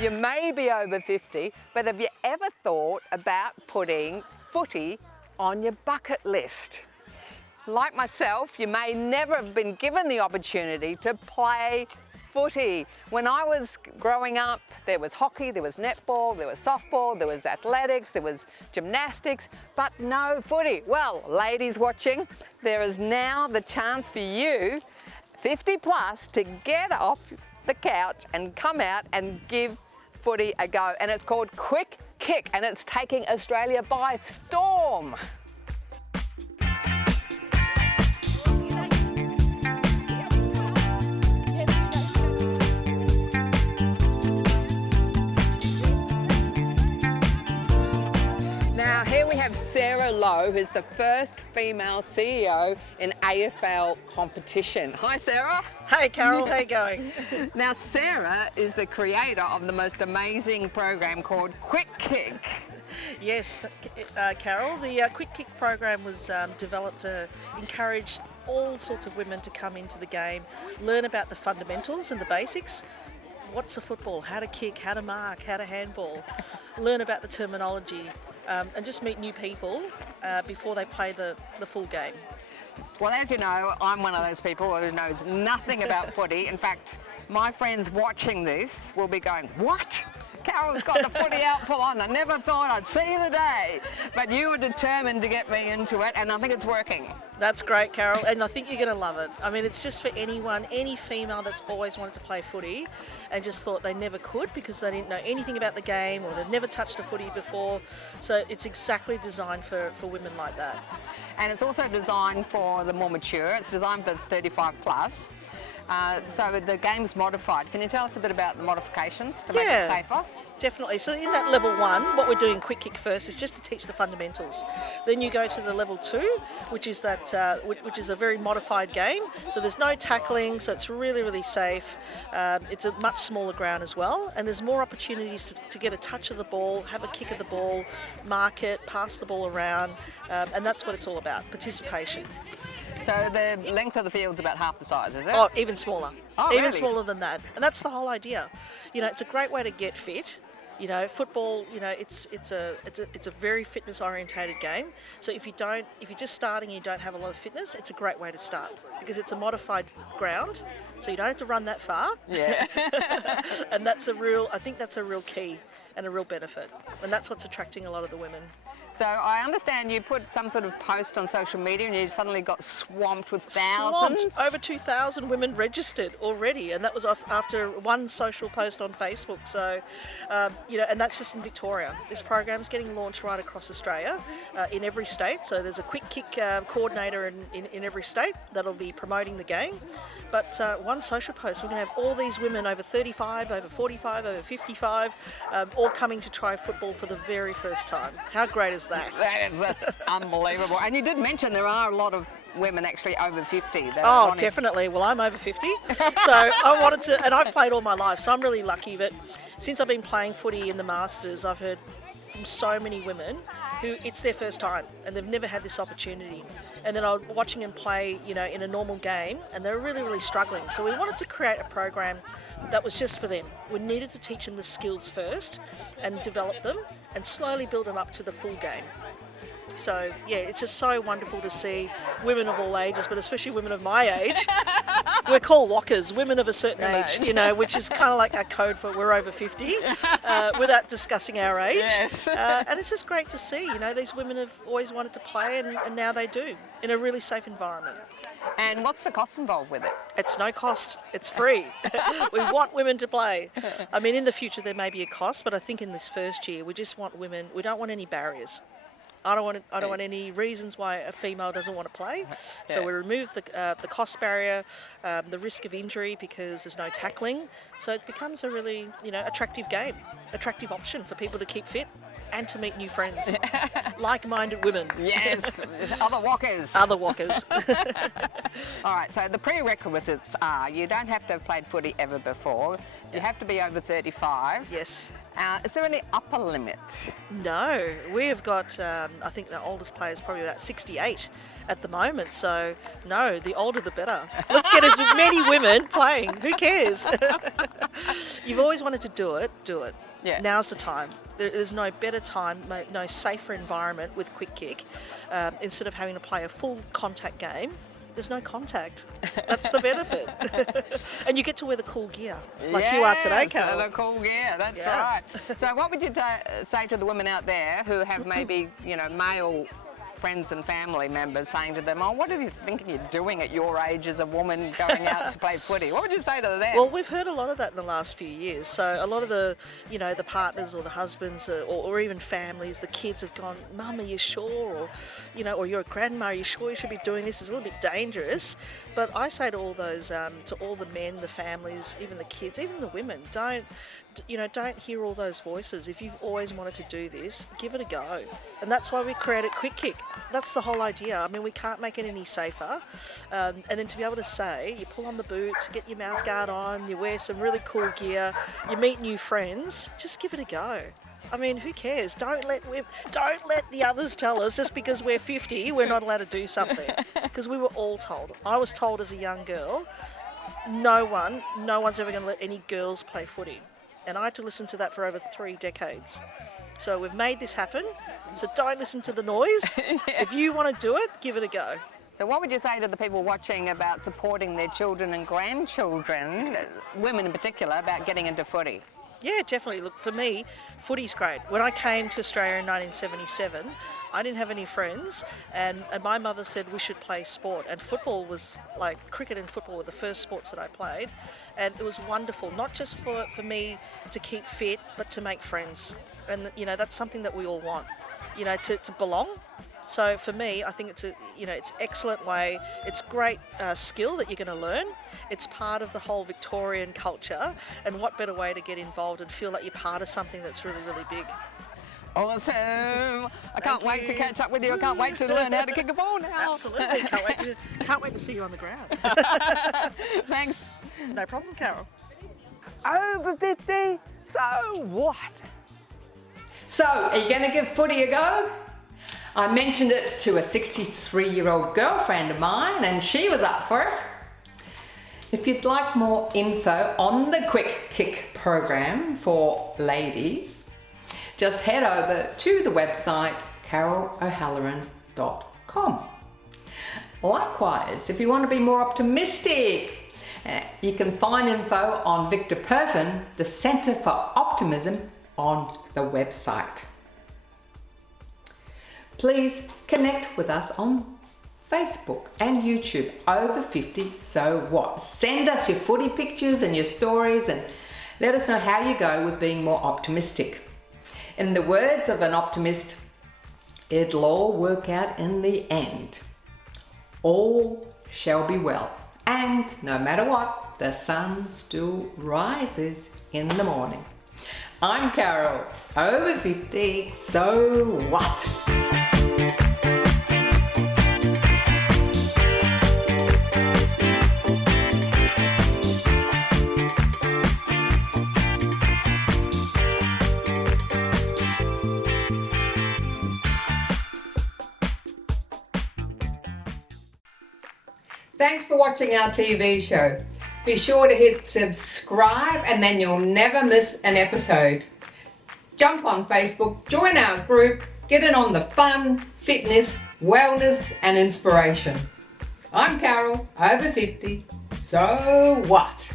You may be over 50, but have you ever thought about putting footy on your bucket list? Like myself, you may never have been given the opportunity to play footy. When I was growing up, there was hockey, there was netball, there was softball, there was athletics, there was gymnastics, but no footy. Well, ladies watching, there is now the chance for you, 50 plus, to get off the couch and come out and give footy a go. And it's called QuickKick, and it's taking Australia by storm. Now here we have Sarah Loh, who's the first female CEO in AFL competition. Hi Sarah. Hey Carol, how you going? Now Sarah is the creator of the most amazing program called QuickKick. Yes, Carol, the QuickKick program was developed to encourage all sorts of women to come into the game, learn about the fundamentals and the basics. What's a football, how to kick, how to mark, how to handball, learn about the terminology, and just meet new people before they play the full game. Well, as you know, I'm one of those people who knows nothing about footy. In fact, my friends watching this will be going, what? Carol's got the footy out full on. I never thought I'd see the day. But you were determined to get me into it, and I think it's working. That's great, Carol, and I think you're going to love it. I mean, it's just for anyone, any female that's always wanted to play footy and just thought they never could because they didn't know anything about the game or they've never touched a footy before. So it's exactly designed for women like that. And it's also designed for the more mature. It's designed for 35 plus. So the game's modified. Can you tell us a bit about the modifications to make it safer? Definitely. So in that level 1, what we're doing QuickKick first is just to teach the fundamentals. Then you go to the level 2, which is that which is a very modified game. So there's no tackling, so it's really, really safe. It's a much smaller ground as well, and there's more opportunities to get a touch of the ball, have a kick of the ball, mark it, pass the ball around, and that's what it's all about, participation. So the length of the field's about half the size, is it? Oh, even smaller. Oh, even really? smaller than that. And that's the whole idea. You know, it's a great way to get fit. You know, football, you know, it's a very fitness orientated game. So if you're just starting and you don't have a lot of fitness, it's a great way to start because it's a modified ground, so you don't have to run that far. Yeah. And I think that's a real key and a real benefit. And that's what's attracting a lot of the women. So I understand you put some sort of post on social media and you suddenly got swamped with thousands. Swamped. Over 2,000 women registered already, and that was after one social post on Facebook. So, you know, and that's just in Victoria. This program's getting launched right across Australia, in every state. So there's a QuickKick coordinator in every state that'll be promoting the game. But one social post, we're going to have all these women over 35, over 45, over 55, all coming to try football for the very first time. How great is that? That's unbelievable. And you did mention there are a lot of women actually over 50. Oh, definitely. Well, I'm over 50, so I wanted to, and I've played all my life, so I'm really lucky. But since I've been playing footy in the Masters, I've heard from so many women who it's their first time and they've never had this opportunity. And then I'm watching them play, you know, in a normal game, and they're really, really struggling. So we wanted to create a program that was just for them. We needed to teach them the skills first and develop them and slowly build them up to the full game. So, yeah, it's just so wonderful to see women of all ages, but especially women of my age. We're called walkers, women of a certain age, you know, which is kind of like our code for we're over 50, without discussing our age. Yes. And it's just great to see, you know, these women have always wanted to play and now they do, in a really safe environment. And what's the cost involved with it? It's no cost, it's free. We want women to play. I mean, in the future there may be a cost, but I think in this first year we just want women, we don't want any barriers. I don't want any reasons why a female doesn't want to play. So we remove the cost barrier, the risk of injury because there's no tackling. So it becomes a really, you know, attractive game, attractive option for people to keep fit. and to meet new friends, like-minded women. Yes, other walkers. Other walkers. All right, so the prerequisites are you don't have to have played footy ever before. You have to be over 35. Yes. Is there any upper limit? No, we have got, I think the oldest player is probably about 68 at the moment. So, no, the older the better. Let's get as many women playing. Who cares? You've always wanted to do it, do it. Yeah. Now's the time. There's no better time, no safer environment with QuickKick. Instead of having to play a full contact game, there's no contact. That's the benefit. And you get to wear the cool gear, like you are today, Carol. The cool gear, that's Yeah. right. So what would you say to the women out there who have maybe, male friends and family members saying to them, oh, what are you thinking you're doing at your age as a woman going out to play footy? What would you say to them? Well, we've heard a lot of that in the last few years. So a lot of the, the partners or the husbands or even families, the kids have gone, Mum, are you sure? Or you're a grandma, are you sure you should be doing this? It's a little bit dangerous. But I say to all those, to all the men, the families, even the kids, even the women, don't hear all those voices. If you've always wanted to do this, give it a go. And that's why we created QuickKick. That's the whole idea. I mean, we can't make it any safer. And then to be able to say, you pull on the boots, get your mouth guard on, you wear some really cool gear, you meet new friends, just give it a go. I mean, who cares? Don't let the others tell us just because we're 50 we're not allowed to do something. Because we were all told. I was told as a young girl, no one's ever going to let any girls play footy. And I had to listen to that for over 3 decades. So we've made this happen. So don't listen to the noise. Yeah. If you want to do it, give it a go. So what would you say to the people watching about supporting their children and grandchildren, women in particular, about getting into footy? Yeah, definitely. Look, for me, footy's great. When I came to Australia in 1977, I didn't have any friends, and my mother said we should play sport. And football was, like, cricket and football were the first sports that I played. And it was wonderful, not just for me to keep fit, but to make friends. And, that's something that we all want, to belong. So for me, I think it's it's excellent way. It's great skill that you're going to learn. It's part of the whole Victorian culture, and what better way to get involved and feel like you're part of something that's really, really big. Awesome. I can't wait to catch up with you. I can't wait to learn how to kick a ball now. Absolutely. Can't wait to see you on the ground. Thanks. No problem, Carol. Over 50, so what? So, are you going to give footy a go? I mentioned it to a 63-year-old girlfriend of mine and she was up for it. If you'd like more info on the QuickKick program for ladies, just head over to the website carolohalloran.com. Likewise, if you want to be more optimistic, you can find info on Victor Purton, the Centre for Optimism, on the website. Please connect with us on Facebook and YouTube, Over 50 So What. Send us your footy pictures and your stories and let us know how you go with being more optimistic. In the words of an optimist, it'll all work out in the end. All shall be well. And no matter what, the sun still rises in the morning. I'm Carol, over 50, so what? Thanks for watching our TV show. Be sure to hit subscribe and then you'll never miss an episode. Jump on Facebook, join our group, get in on the fun, fitness, wellness and inspiration. I'm Carol, over 50, so what?